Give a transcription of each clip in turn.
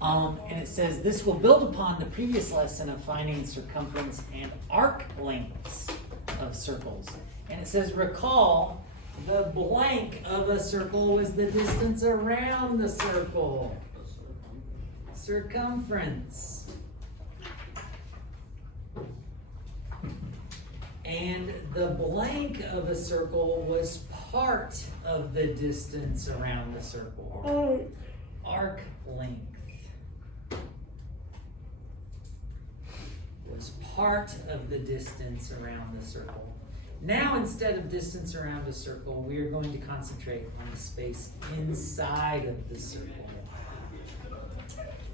And it says, this will build upon the previous lesson of finding circumference and arc lengths of circles. And it says, recall, the blank of a circle was the distance around the circle. Circumference. And the blank of a circle was part of the distance around the circle. Arc length was part of the distance around the circle. Now, instead of distance around a circle, we are going to concentrate on the space inside of the circle.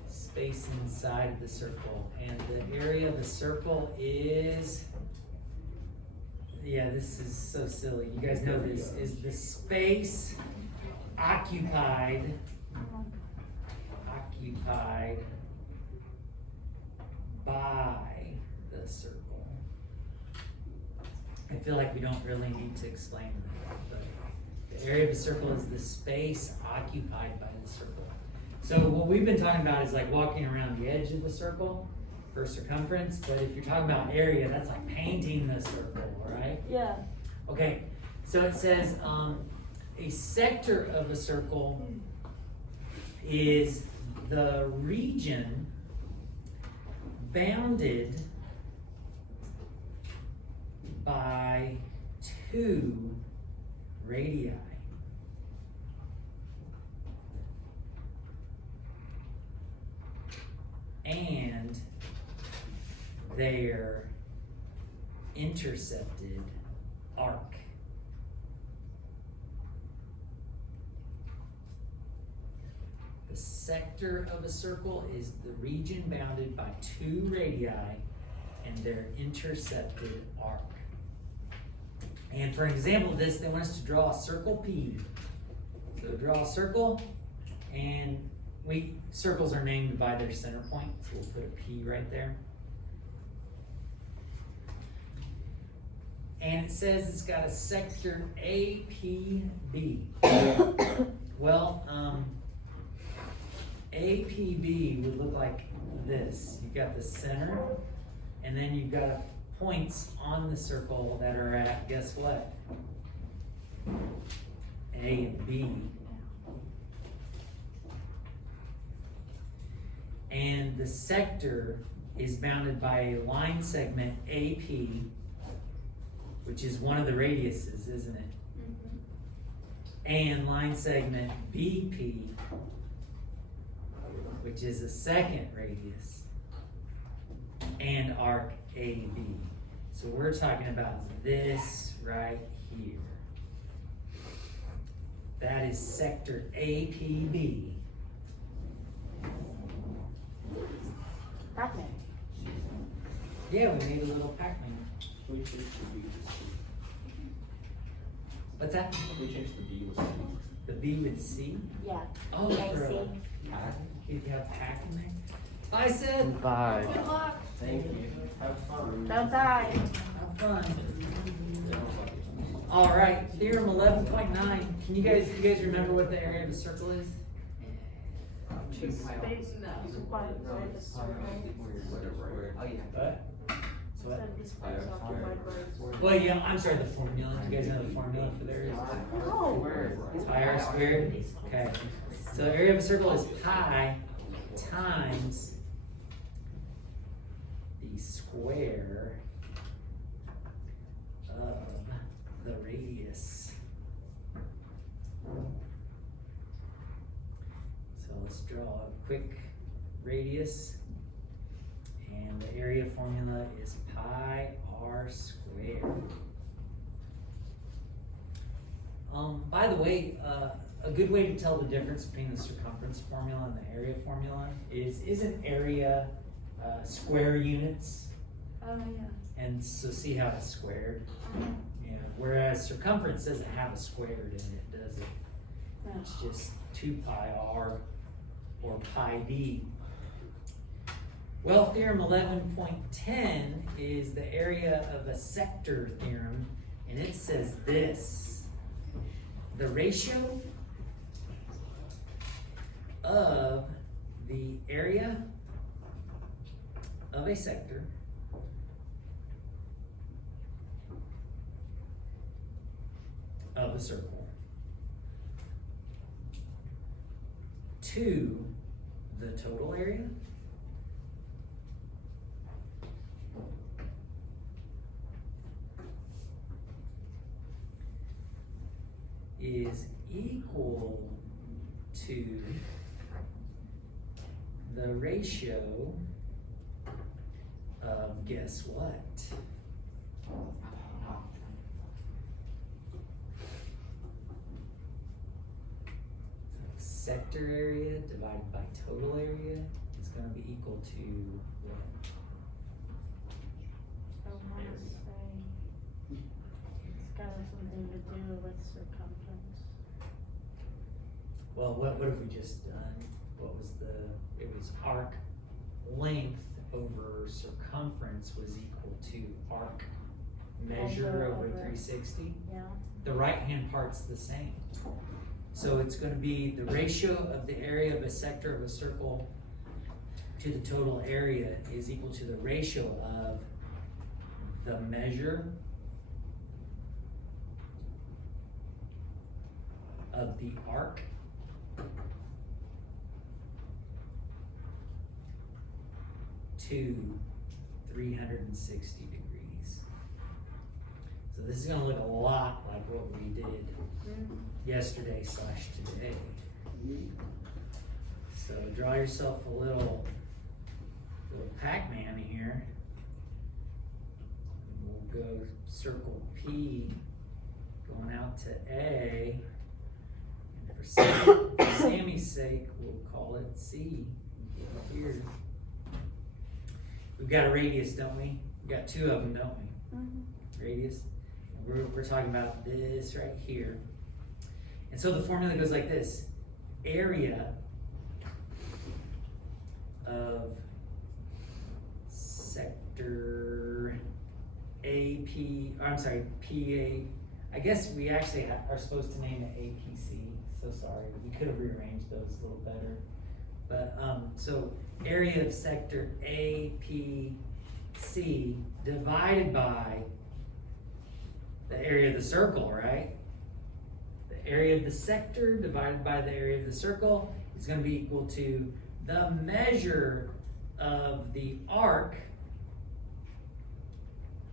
Space inside of the circle. And the area of a circle is, yeah, this is so silly. You guys know this, is the space occupied by the circle. I feel like we don't really need to explain that, but the area of a circle is the space occupied by the circle. So what we've been talking about is like walking around the edge of the circle for circumference, but if you're talking about area, that's like painting the circle, right? Yeah. Okay, so it says a sector of a circle is the region bounded by two radii. And their intercepted arc. The sector of a circle is the region bounded by two radii and their intercepted arc. And for an example of this, they want us to draw a circle P. So draw a circle, and circles are named by their center point, so we'll put a P right there. And it says it's got a sector APB. Well, APB would look like this. You've got the center, and then you've got points on the circle that are at, guess what? A and B. And the sector is bounded by a line segment AP, which is one of the radiuses, isn't it? Mm-hmm. And line segment BP, which is a second radius, and arc AB. So we're talking about this right here. That is sector APB. Pac-Man. Yeah, we made a little Pac-Man. We changed the B with C. What's that? We changed the B with C. The B with C? Yeah. Oh, for AC. Pack. you have Pac in there. Bye, Sid. Bye. Good luck. Thank you. Have fun. Don't die. Have fun. All right, theorem 11.9. Can you guys remember what the area of a circle is? Space occupied by the circle. What? So what? Said the space occupied by the circle. Well, yeah, I'm sorry, the formula. Do you guys know the formula for the area of a circle? Oh. Pi r squared. Okay. So the area of a circle is pi times the square of the radius. So let's draw a quick radius, and the area formula is pi r squared. By the way, a good way to tell the difference between the circumference formula and the area formula isn't area square units? Oh, yeah. And so see how it's squared? Yeah. Whereas circumference doesn't have a squared in it, does it? No. It's just 2 pi r or pi d. Well, theorem 11.10 is the area of a sector theorem, and it says this: the ratio of the area of a sector of a circle to the total area is equal to the ratio of, guess what? Sector area divided by total area is gonna be equal to what? I wanna say it's got something to do with circumference. Well, what have we just done? What was it was arc length over circumference was equal to arc measure over 360. Yeah. The right-hand part's the same. So it's gonna be the ratio of the area of a sector of a circle to the total area is equal to the ratio of the measure of the arc to 360 degrees. So this is gonna look a lot like what we did yesterday/today. So draw yourself a little Pac-Man here. We'll go circle P going out to A. And for Sammy's sake, we'll call it C here. We've got a radius, don't we? We've got two of them, don't we? Mm-hmm. Radius. And we're talking about this right here. And so the formula goes like this. Area of sector PA. I guess we actually are supposed to name it APC. So sorry. We could have rearranged those a little better. But so area of sector APC divided by the area of the circle, right? The area of the sector divided by the area of the circle is going to be equal to the measure of the arc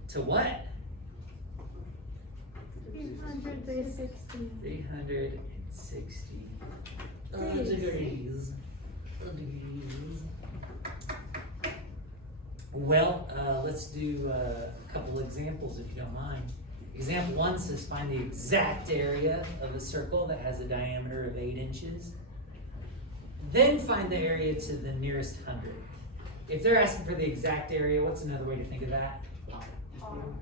to what? 360. 360 degrees. Well, let's do a couple examples if you don't mind. Example 1 says find the exact area of a circle that has a diameter of 8 inches. Then find the area to the nearest 100. If they're asking for the exact area, what's another way to think of that?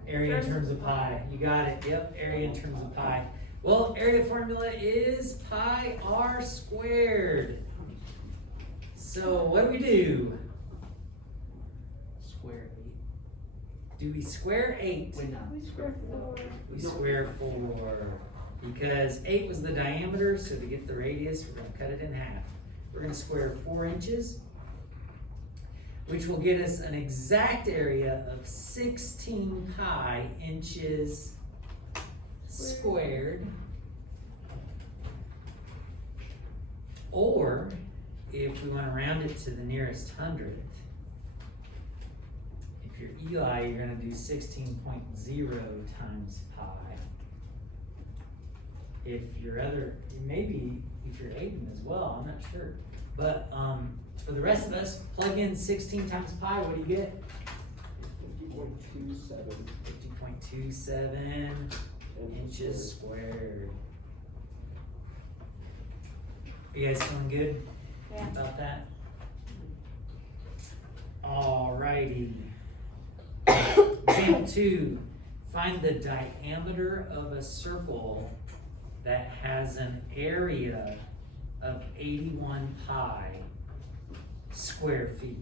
Area in terms of pi. You got it. Yep, area in terms of pi. Well, area formula is pi r squared. So what do we do? Square 8. Do we square 8? Wait, no. We square 4. We square 4. Because 8 was the diameter, so to get the radius, we're going to cut it in half. We're going to square 4 inches, which will get us an exact area of 16 pi inches squared. Or, if we want to round it to the nearest hundredth, if you're Eli, you're going to do 16.0 times pi. If you're maybe if you're Aiden as well, I'm not sure. But for the rest of us, plug in 16 times pi, what do you get? 50.27. 50.27 inches squared. You guys feeling good about that? Alrighty. Example 2. Find the diameter of a circle that has an area of 81 pi square feet.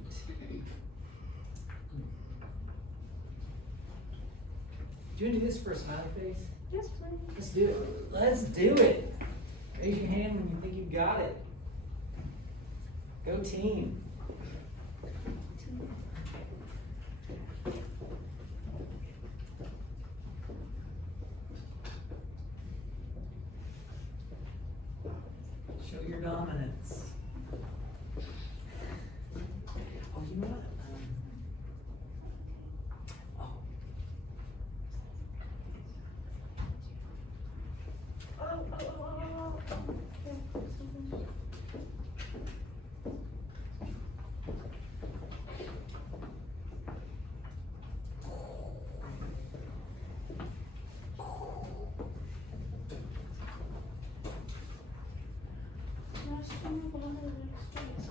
Do you want to do this for a smiley face? Yes, please. Let's do it. Let's do it. Raise your hand when you think you got it. Go team. Show your dominance. Oh, you know what? Oh.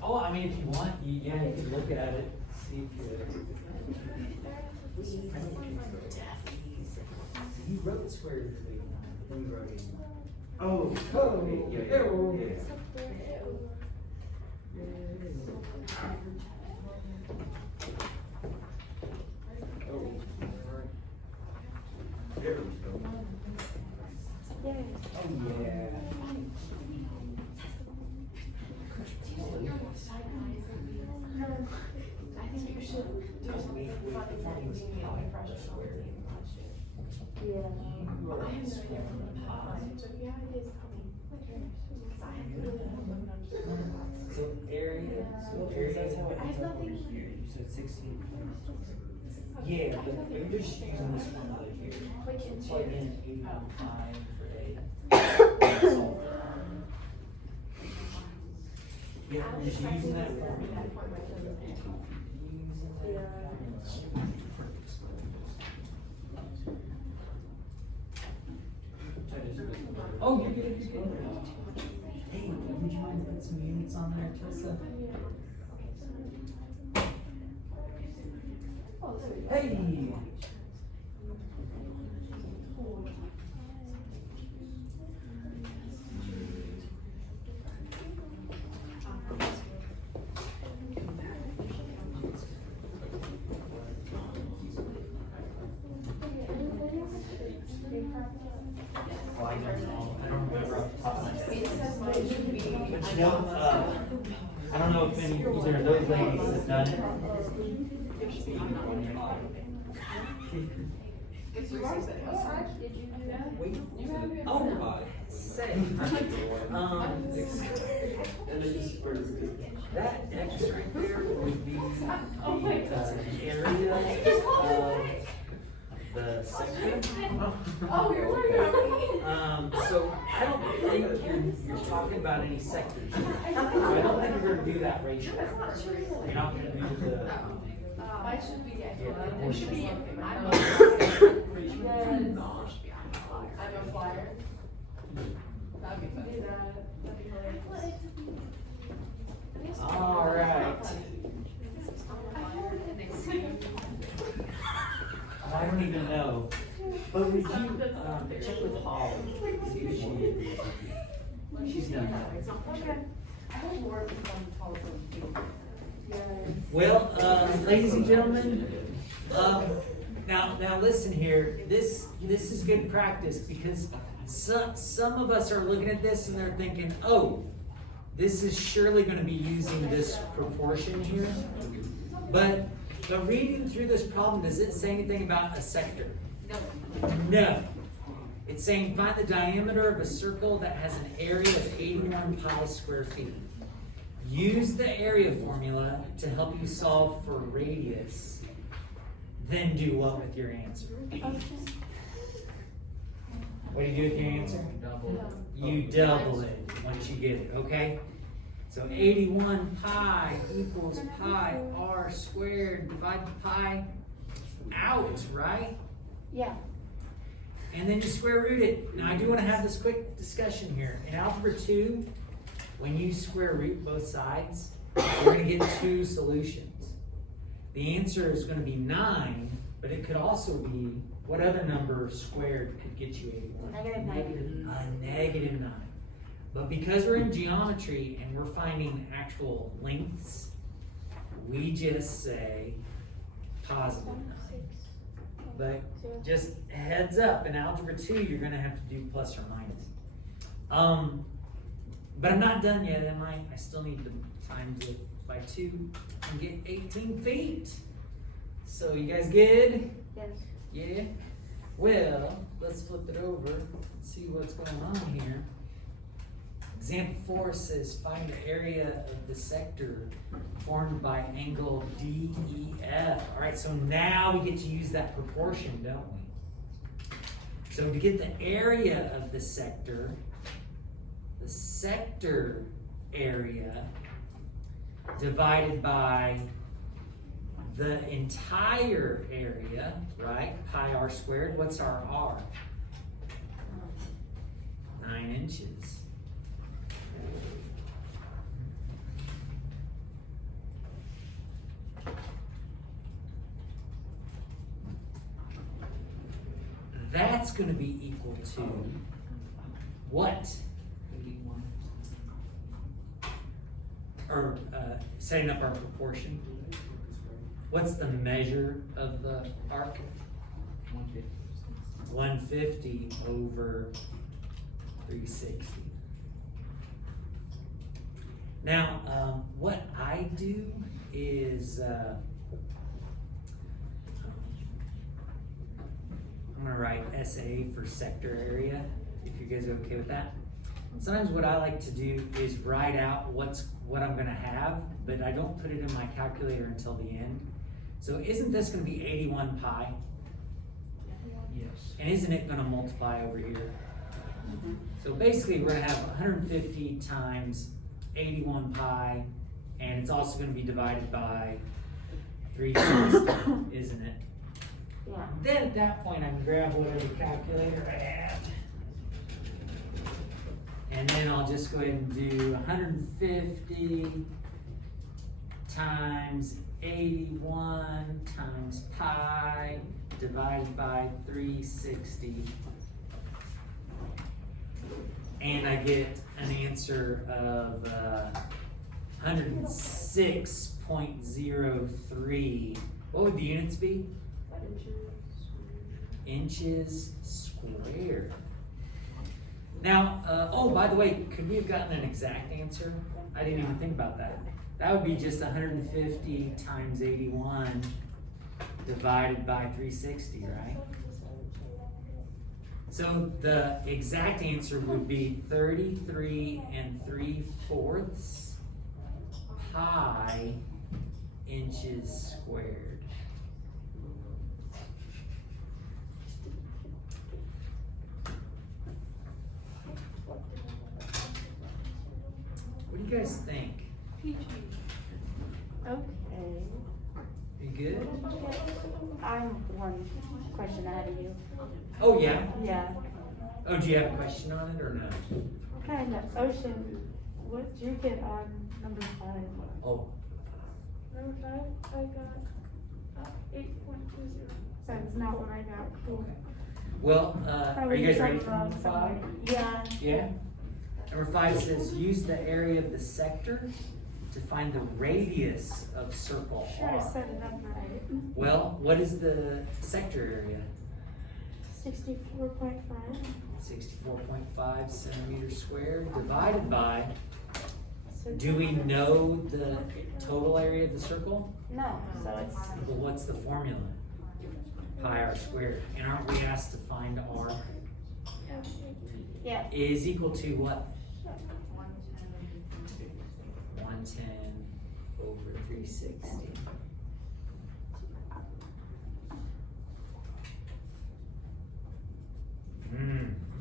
Oh, I mean, if you want, yeah, you can look at it, see if you. You wrote square root of 89. We wrote it. Oh, Yeah. There we go. Oh, yeah. I think you should do something fun and funny with me on fresh square. Yeah. I have no idea from the past. So yeah, it is coming. I have no idea. So area, That's how it I have ends up over nothing. here. You said 16. yeah, but you're just using this one right here. Click into Plug in it. 85 for A. Solve it. Yeah, I we're was just expecting using that this to be formula. that point where it doesn't end. Using that formula. Oh, you're good, you're good. Hey, would you mind putting some units on there, Tessa? Hey! Well, I don't know. I don't remember off the top of my head. It says mine should be. But you know, I don't know if any, either of those ladies have done it. Wait. Oh, say, that X right there would be the area of the sector. Oh, you're looking. So I don't think you're talking about any sectors. I don't think you're gonna do that ratio. You're not gonna do the. Mine should be, Yeah, it should be, proportion. I'm a flyer. That'd be funny. That'd be hilarious. All right. I don't even know. But would you check with Holly? See if she's done that. Okay. I hope more of this one follows on. Well, ladies and gentlemen, now listen here. This is good practice because some of us are looking at this and they're thinking, oh, this is surely going to be using this proportion here. But reading through this problem, does it say anything about a sector? No. It's saying find the diameter of a circle that has an area of 81 pi square feet. Use the area formula to help you solve for radius. Then do what with your answer? What do you do with your answer? You double it once you get it, okay? So 81 pi equals pi r squared. Divide the pi out, right? Yeah. And then you square root it. Now I do want to have this quick discussion here. In Algebra 2, when you square root both sides, you're going to get two solutions. The answer is going to be 9, but it could also be, what other number squared could get you 81? A negative 9. But because we're in geometry and we're finding actual lengths, we just say positive 9. But just heads up, in Algebra 2, you're going to have to do plus or minus. But I'm not done yet, am I? I still need to times it by 2, and get 18 feet. So you guys good? Yes. Yeah? Well, let's flip it over and see what's going on here. Example 4 says find the area of the sector formed by angle DEF. All right, so now we get to use that proportion, don't we? So to get the area of the sector area divided by the entire area, right? Pi r squared. What's our r? 9 inches. That's going to be equal to what? Or setting up our proportion. What's the measure of the arc? 150 over 360. Now, what I do is I'm gonna write SA for sector area, if you guys are okay with that. Sometimes what I like to do is write out what I'm gonna have, but I don't put it in my calculator until the end. So isn't this gonna be 81 pi? Yes. And isn't it gonna multiply over here? So basically we're gonna have 150 times 81 pi, and it's also gonna be divided by 360, isn't it? Yeah. Then at that point I can grab whatever calculator I have. And then I'll just go ahead and do 150 times 81 times pi divided by 360. And I get an answer of 106.03. What would the units be? Inches squared. Now, oh, by the way, could we have gotten an exact answer? I didn't even think about that. That would be just 150 times 81 divided by 360, right? So the exact answer would be 33 3/4 pi inches squared. What do you guys think? Okay. You good? I'm one question ahead of you. Oh, yeah? Yeah. Oh, do you have a question on it or no? Kind of. Ocean, what did you get on number 5? Oh, Number 5, I got 8.20. That's not what I got. Cool. okay. Well, are you guys ready for number 5? Yeah. Yeah? Number 5 says, use the area of the sector to find the radius of circle Sure, I R. set it up right. Well, what is the sector area? 64.5. 64.5 centimeters squared divided by, So do we know the total area of the circle? No, so it's Well, what's the formula? Pi r squared. And aren't we asked to find r yeah. is equal to what? 110 over 360.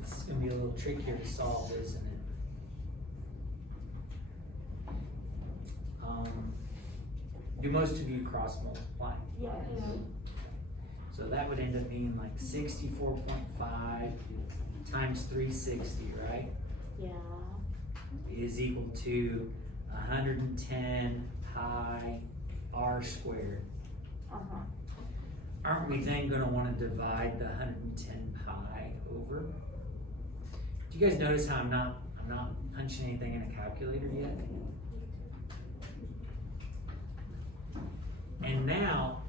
This is going to be a little trickier to solve, isn't it? Do most of you cross multiply? Yeah. So that would end up being like 64.5 times 360, right? Yeah. Is equal to 110 pi r squared. Uh-huh. Aren't we then going to want to divide the 110 pi over? Do you guys notice how I'm not punching anything in a calculator yet? And now,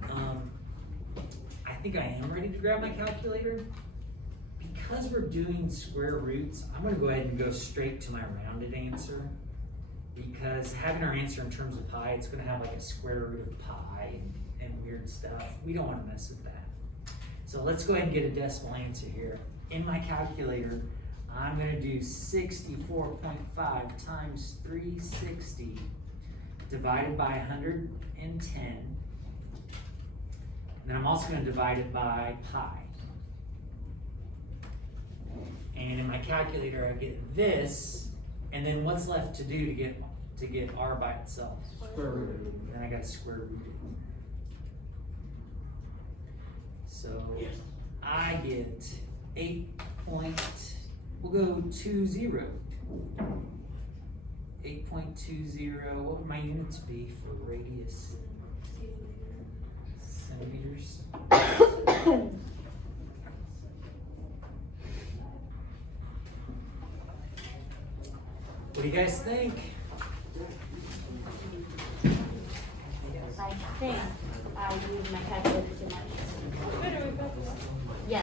I think I am ready to grab my calculator. Because we're doing square roots, I'm going to go ahead and go straight to my rounded answer. because having our answer in terms of pi, it's gonna have like a square root of pi and weird stuff. We don't wanna mess with that. So let's go ahead and get a decimal answer here. In my calculator, I'm gonna do 64.5 times 360 divided by 110. And then I'm also gonna divide it by pi. And in my calculator, I get this, and then what's left to do to get r by itself? Square root. Then I got to square root it. So I get 8.20. 8.20. What would my units be for radius? Centimeters. What do you guys think? I think I used my calculator too much.